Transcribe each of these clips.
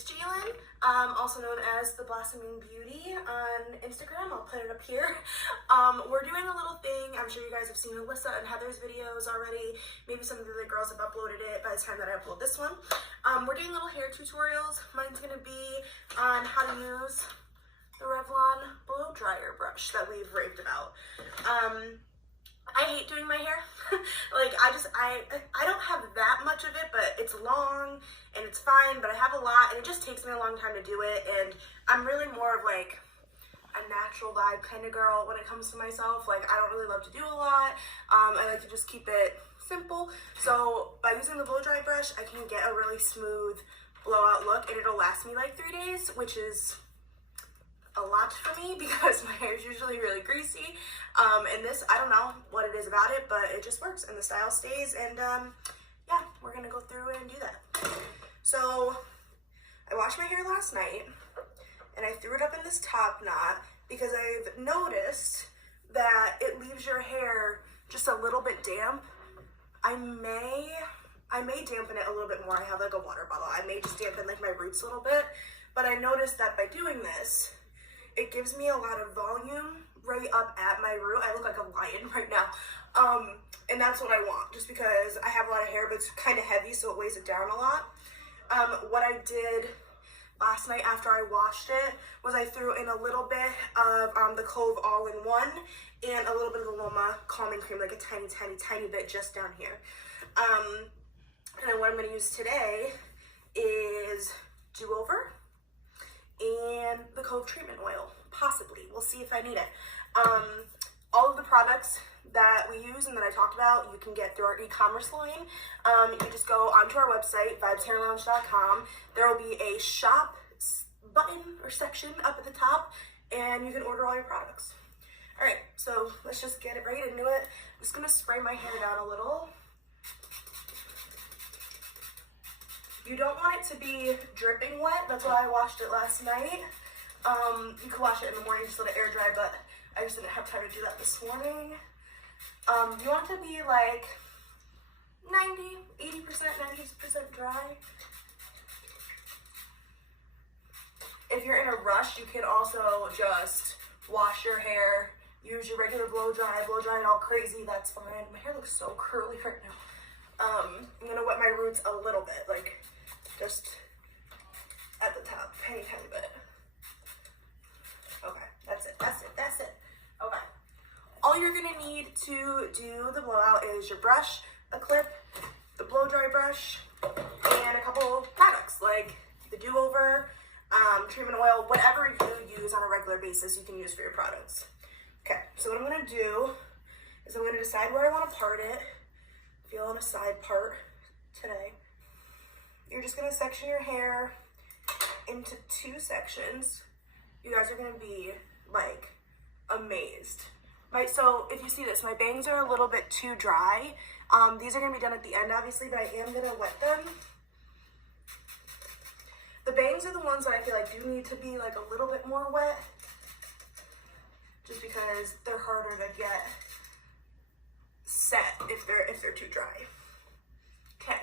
It's Jalen, also known as the Blossoming Beauty on Instagram. I'll put it up here. We're doing a little thing. I'm sure you guys have seen Alyssa and Heather's videos already. Maybe some of the other girls have uploaded it by the time that I upload this one. We're doing little hair tutorials. Mine's going to be on how to use the Revlon Blowdry Brush that we've raved about. I hate doing my hair. Like, I don't have that much of it, but it's long and it's fine, but I have a lot and it just takes me a long time to do it. And I'm really more of like a natural vibe kind of girl when it comes to myself. Like, I don't really love to do a lot. I like to just keep it simple. So by using the blow dry brush, I can get a really smooth blowout look and it'll last me like 3 days, which is a lot for me because my hair is usually really greasy. And this, I don't know what it is about it, but it just works and the style stays. And yeah, we're gonna go through and do that. So I washed my hair last night and I threw it up in this top knot because I've noticed that it leaves your hair just a little bit damp. I may dampen it a little bit more. I have like a water bottle. I may just dampen like my roots a little bit, but I noticed that by doing this, it gives me a lot of volume right up at my root. I look like a lion right now. And that's what I want, just because I have a lot of hair, but it's kind of heavy, so it weighs it down a lot. What I did last night after I washed it was I threw in a little bit of the Cove All-in-One and a little bit of the Loma Calming Cream, like a tiny bit just down here. And then what I'm going to use today is Do Over and the Cove Treatment Oil, possibly. We'll see if I need it. All of the products that we use and that I talked about, you can get through our e-commerce line. You just go onto our website, vibeshairlounge.com. There will be a shop button or section up at the top, and you can order all your products. All right, so let's just get it right into it. I'm just gonna spray my hair down a little. You don't want it to be dripping wet. That's why I washed it last night. You can wash it in the morning, just let it air dry, but I just didn't have time to do that this morning. You want it to be like 80%, 90% dry. If you're in a rush, you can also just wash your hair, use your regular blow dry it all crazy, that's fine. My hair looks so curly right now. I'm gonna wet my roots a little bit, like just at the top, tiny bit. Okay, that's it. Okay. All you're gonna need to do the blowout is your brush, a clip, the blow dry brush, and a couple products like the Do Over, treatment oil, whatever you use on a regular basis, you can use for your products. Okay, so what I'm gonna do is I'm gonna decide where I wanna part it. Feeling a side part today. You're just gonna section your hair into 2 sections. You guys are gonna be like amazed. So if you see this, my bangs are a little bit too dry. These are gonna be done at the end, obviously, but I am gonna wet them. The bangs are the ones that I feel like do need to be like a little bit more wet, just because they're harder to get set if they're too dry. Okay,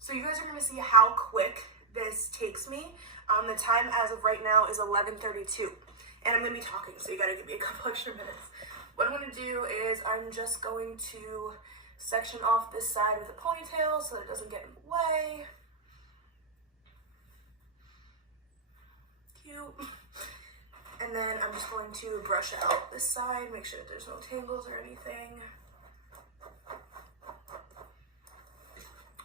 so you guys are gonna see how quick this takes me. The time as of right now is 11:32, and I'm gonna be talking, so you gotta give me a couple extra minutes. What I'm gonna do is I'm just going to section off this side with a ponytail so that it doesn't get in the way. Cute. And then I'm just going to brush out this side, make sure that there's no tangles or anything. All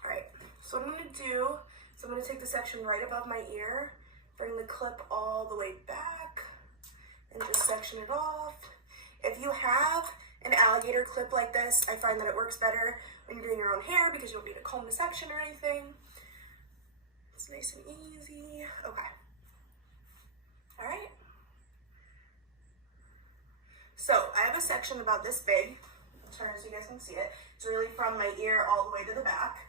right, so what I'm gonna do is I'm gonna take the section right above my ear, bring the clip all the way back, and just section it off. If you have an alligator clip like this, I find that it works better when you're doing your own hair because you don't need to comb the section or anything. It's nice and easy. Okay. All right. So I have a section about this big. I'll turn so you guys can see it. It's really from my ear all the way to the back.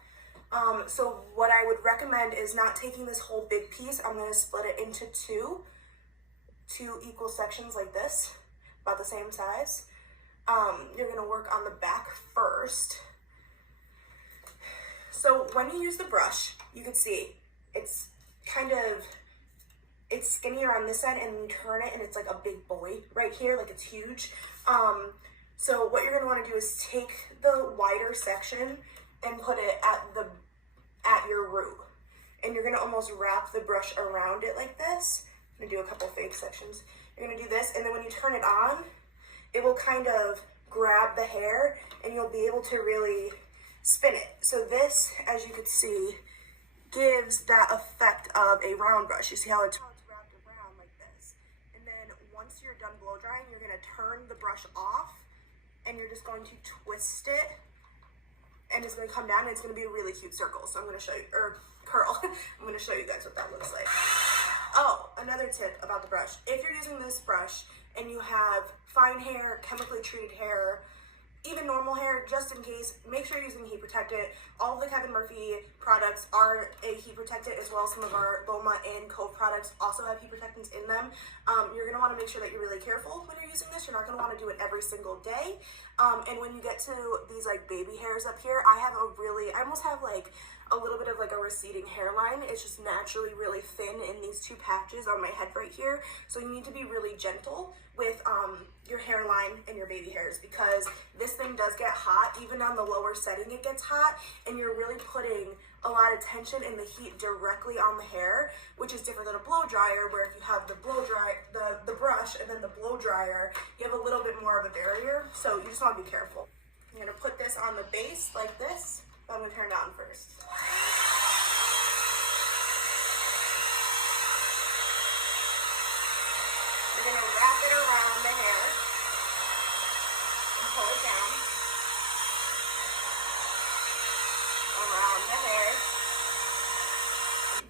So what I would recommend is not taking this whole big piece. I'm going to split it into two equal sections like this, about the same size. You're going to work on the back first. So when you use the brush, you can see it's kind of, it's skinnier on this end, and you turn it and it's like a big boy right here, like it's huge. So what you're gonna wanna do is take the wider section and put it at your root. And you're gonna almost wrap the brush around it like this. I'm gonna do a couple fake sections. You're gonna do this, and then when you turn it on, it will kind of grab the hair and you'll be able to really spin it. So this, as you can see, gives that effect of a round brush. You see how it's wrapped around like this. And then once you're done blow drying, you're gonna turn the brush off and you're just going to twist it, and it's gonna come down and it's gonna be a really cute circle. So I'm gonna show you, or curl. I'm gonna show you guys what that looks like. Oh, another tip about the brush. If you're using this brush and you have fine hair, chemically treated hair, even normal hair, just in case, make sure you're using heat protectant. All of the Kevin Murphy products are a heat protectant, as well as some of our Loma and Cove products also have heat protectants in them. You're gonna wanna make sure that you're really careful when you're using this. You're not gonna wanna do it every single day. And when you get to these like baby hairs up here, I almost have like a little bit of like a receding hairline. It's just naturally really thin in these two patches on my head right here. So you need to be really gentle with your hairline and your baby hairs, because this thing does get hot. Even on the lower setting it gets hot, and you're really putting a lot of tension in the heat directly on the hair, which is different than a blow dryer, where if you have the brush and then the blow dryer, you have a little bit more of a barrier. So you just want to be careful. I'm gonna put this on the base like this. I'm gonna turn it on first. We're gonna wrap it around the hair and pull it down around the hair.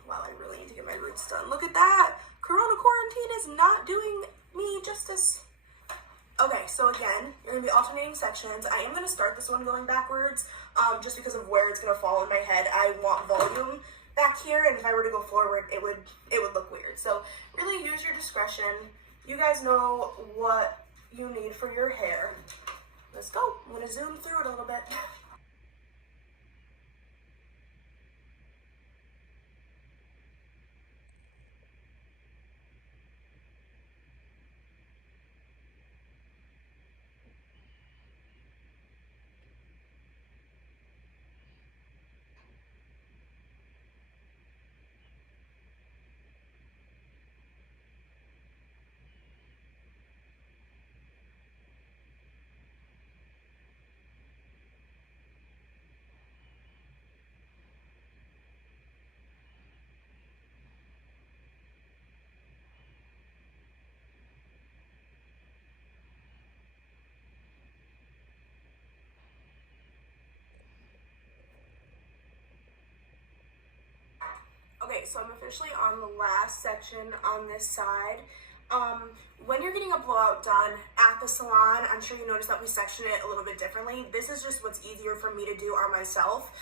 Wow, I really need to get my roots done. Look at that! Corona quarantine is not doing me justice. Okay, so again, you're gonna be alternating sections. I am gonna start this one going backwards, just because of where it's gonna fall in my head. I want volume back here, and if I were to go forward, it would look weird. So really use your discretion. You guys know what you need for your hair. Let's go. I'm gonna zoom through it a little bit. Okay, so I'm officially on the last section on this side. When you're getting a blowout done at the salon, I'm sure you noticed that we section it a little bit differently. This is just what's easier for me to do on myself.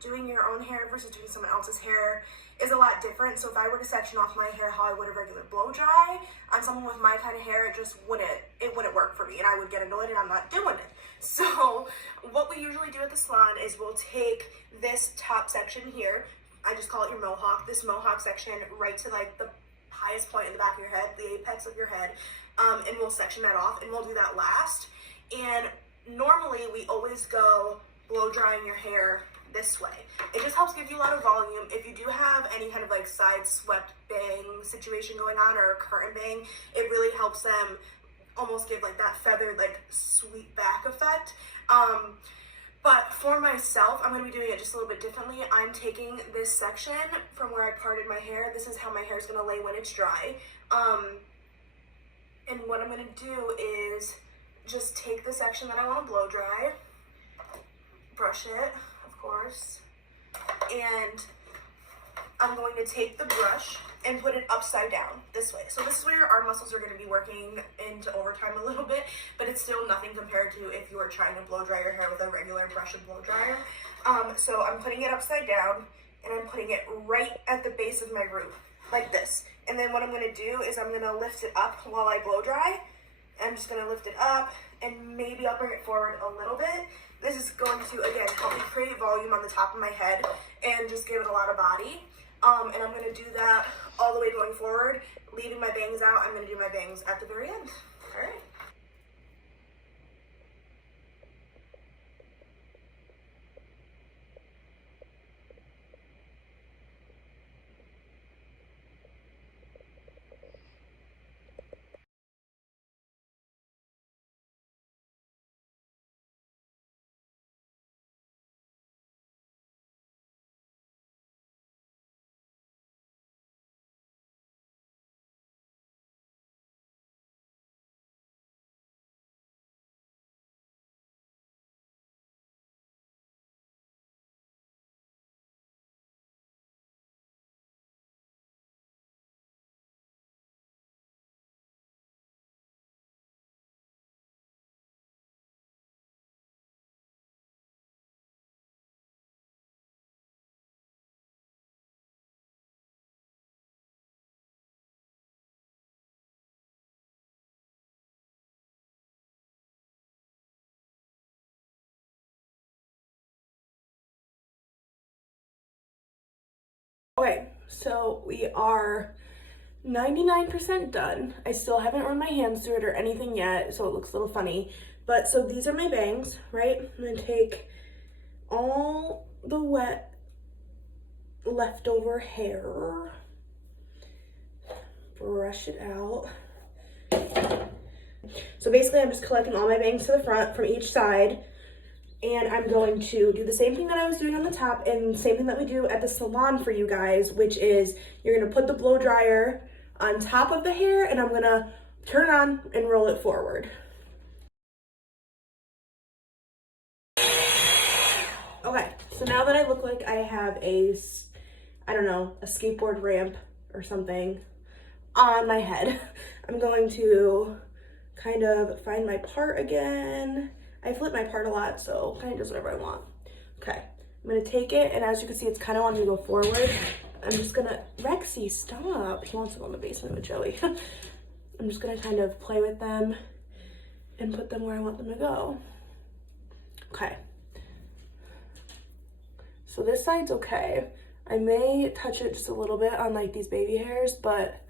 Doing your own hair versus doing someone else's hair is a lot different. So if I were to section off my hair how I would a regular blow dry on someone with my kind of hair, it just wouldn't work for me, and I would get annoyed, and I'm not doing it. So what we usually do at the salon is we'll take this top section here, I just call it your mohawk, this mohawk section right to like the highest point in the back of your head, the apex of your head, and we'll section that off, and we'll do that last. And normally we always go blow drying your hair this way. It just helps give you a lot of volume. If you do have any kind of like side swept bang situation going on, or a curtain bang, it really helps them almost give like that feathered, like sweet back effect. But for myself, I'm going to be doing it just a little bit differently. I'm taking this section from where I parted my hair. This is how my hair is going to lay when it's dry. And what I'm going to do is just take the section that I want to blow dry, brush it, of course, and I'm going to take the brush and put it upside down this way. So this is where your arm muscles are going to be working into overtime a little bit, but it's still nothing compared to if you were trying to blow dry your hair with a regular brush and blow dryer. So I'm putting it upside down, and I'm putting it right at the base of my root, like this. And then what I'm going to do is I'm going to lift it up while I blow dry. I'm just going to lift it up, and maybe I'll bring it forward a little bit. This is going to, again, help me create volume on the top of my head and just give it a lot of body. And I'm gonna do that all the way going forward, leaving my bangs out. I'm gonna do my bangs at the very end. All right. Okay, so we are 99% done. I still haven't run my hands through it or anything yet, so it looks a little funny. But so these are my bangs, right? I'm gonna take all the wet leftover hair, brush it out. So basically I'm just collecting all my bangs to the front from each side, and I'm going to do the same thing that I was doing on the top and same thing that we do at the salon for you guys, which is you're gonna put the blow dryer on top of the hair and I'm gonna turn it on and roll it forward. Okay, so now that I look like I have a, I don't know, a skateboard ramp or something on my head, I'm going to kind of find my part again. I flip my part a lot, so kind of does whatever I want. Okay, I'm gonna take it, and as you can see, it's kind of wanting to go forward. I'm just gonna, Rexy, stop. He wants to go in the basement with Joey. I'm just gonna kind of play with them and put them where I want them to go. Okay. So this side's okay. I may touch it just a little bit on like these baby hairs, but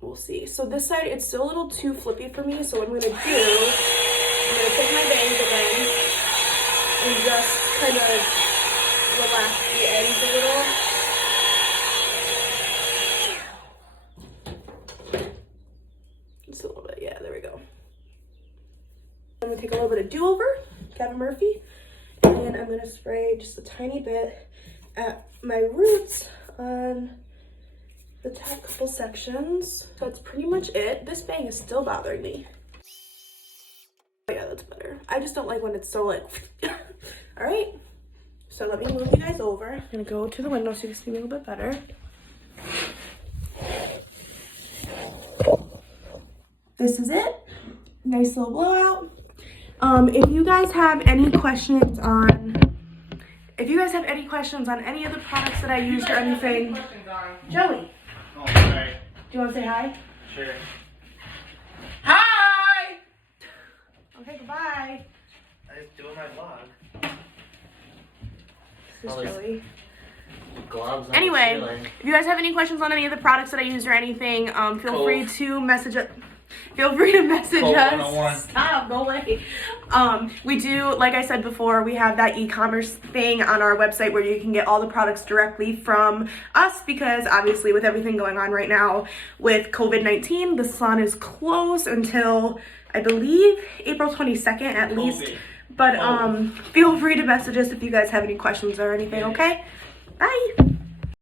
we'll see. So this side, it's still a little too flippy for me, so what I'm gonna do, I'm gonna take my bangs again and just kind of relax the ends a little. Just a little bit, yeah, there we go. I'm gonna take a little bit of Do-Over, Kevin Murphy, and I'm gonna spray just a tiny bit at my roots on the top couple sections. That's pretty much it. This bang is still bothering me. Oh yeah, that's better. I just don't like when it's so like, all right. So let me move you guys over. I'm gonna go to the window so you can see me a little bit better. This is it. Nice little blowout. If you guys have any questions on, any of the products that I used or anything, Joey. Oh, sorry. Do you want to say hi? Sure. Hi! Okay, goodbye. I was doing my vlog. This is Joey. Gloves on Anyway, the ceiling. if you guys have any questions on any of the products that I used or anything, feel free to message us. Feel free to message us. Stop, go away. We do, like I said before, we have that e-commerce thing on our website where you can get all the products directly from us, because obviously with everything going on right now with COVID-19, the salon is closed until I believe April 22nd at least. But feel free to message us if you guys have any questions or anything, okay? Bye.